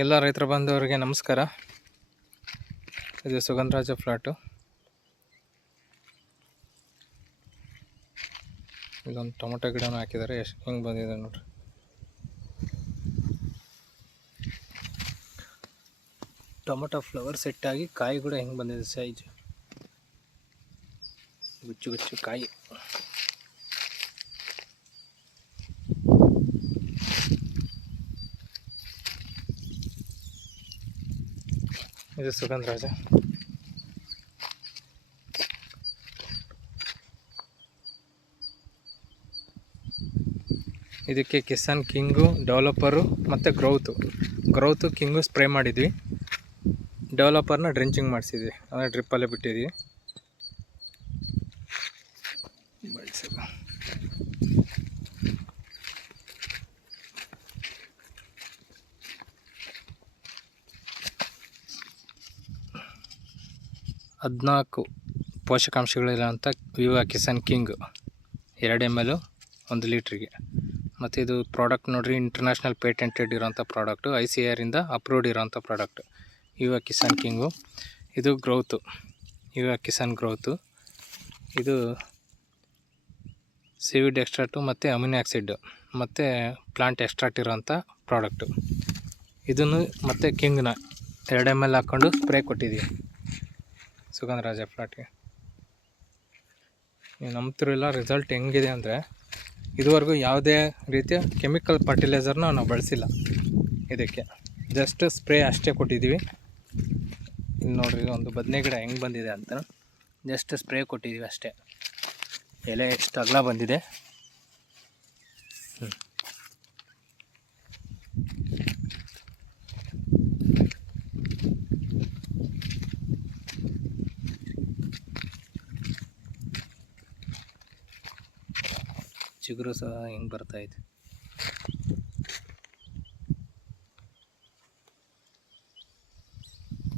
ಎಲ್ಲ ರೈತರ ಬಾಂಧವರಿಗೆ ನಮಸ್ಕಾರ. ಇದು ಸುಗಂಧರಾಜ ಫ್ಲಾಟು. ಇದೊಂದು ಟೊಮೊಟೊ ಗಿಡನೂ ಹಾಕಿದ್ದಾರೆ. ಎಷ್ಟು ಹೆಂಗೆ ಬಂದಿದೆ ನೋಡ್ರಿ. ಟೊಮೊಟೊ ಫ್ಲವರ್ ಸೆಟ್ ಆಗಿ ಕಾಯಿ ಕೂಡ ಹೆಂಗೆ ಬಂದಿದೆ, ಸೈಜ್ ಗುಚ್ಚು ಗುಚ್ಚು ಕಾಯಿ. ಇದು ಸುಗಂಧರಾಜ. ಇದಕ್ಕೆ ಕಿಸಾನ್ ಕಿಂಗು, ಡೆವಲಪರು ಮತ್ತು ಗ್ರೌತು ಕಿಂಗು ಸ್ಪ್ರೇ ಮಾಡಿದ್ವಿ. ಡೆವಲಪರ್ನ ಡ್ರೆಂಚಿಂಗ್ ಮಾಡಿಸಿದ್ವಿ, ಅಂದರೆ ಡ್ರಿಪ್ಪಲ್ಲೇ ಬಿಟ್ಟಿದ್ವಿ. ಹದಿನಾಲ್ಕು ಪೋಷಕಾಂಶಗಳಿಲ್ಲ ಅಂತ ವಿವಾ ಕಿಸಾನ್ ಕಿಂಗ್ 2 ml 1 ಲೀಟ್ರಿಗೆ. ಮತ್ತು ಇದು ಪ್ರಾಡಕ್ಟ್ ನೋಡಿರಿ, ಇಂಟರ್ನ್ಯಾಷನಲ್ ಪೇಟೆಂಟೆಡ್ ಇರೋಂಥ ಪ್ರಾಡಕ್ಟು, ICAR ಅಪ್ರೂವ್ಡ್ ಇರೋಂಥ ಪ್ರಾಡಕ್ಟು ವಿವಾ ಕಿಸಾನ್ ಕಿಂಗು. ಇದು ವಿವಾ ಕಿಸಾನ್ ಗ್ರೌತು. ಇದು ಸೀವಿಡ್ ಎಕ್ಸ್ಟ್ರಾಕ್ಟು ಮತ್ತು ಅಮಿನೋ ಆಕ್ಸಿಡ್ ಮತ್ತು ಪ್ಲಾಂಟ್ ಎಕ್ಸ್ಟ್ರಾಕ್ಟ್ ಇರೋಂಥ ಪ್ರಾಡಕ್ಟು. ಇದನ್ನು ಮತ್ತು ಕಿಂಗ್ನ 2 ml ಹಾಕ್ಕೊಂಡು ಸ್ಪ್ರೇ ಕೊಟ್ಟಿದ್ದೀವಿ ಸುಗಂಧರಾಜ ಫ್ಲಾಟ್ಗೆ. ನೀವು ನಂಬ್ತಿರಲಿಲ್ಲ ರಿಸಲ್ಟ್ ಹೆಂಗಿದೆ ಅಂದರೆ, ಇದುವರೆಗೂ ಯಾವುದೇ ರೀತಿಯ ಕೆಮಿಕಲ್ ಫರ್ಟಿಲೈಸರ್ನ ನಾವು ಬಳಸಿಲ್ಲ ಇದಕ್ಕೆ. ಜಸ್ಟ್ ಸ್ಪ್ರೇ ಅಷ್ಟೇ ಕೊಟ್ಟಿದ್ದೀವಿ. ಇನ್ನು ನೋಡಿರಿ, ಒಂದು ಬದನೆ ಗಿಡ ಹೆಂಗೆ ಬಂದಿದೆ ಅಂತ. ಜಸ್ಟ್ ಸ್ಪ್ರೇ ಕೊಟ್ಟಿದ್ದೀವಿ ಅಷ್ಟೇ. ಎಲೆ ಎಷ್ಟು ಅಗಲ ಬಂದಿದೆ. ಚಿಗುರು ಸಹ ಹೆಂಗೆ ಬರ್ತಾಯಿದೆ.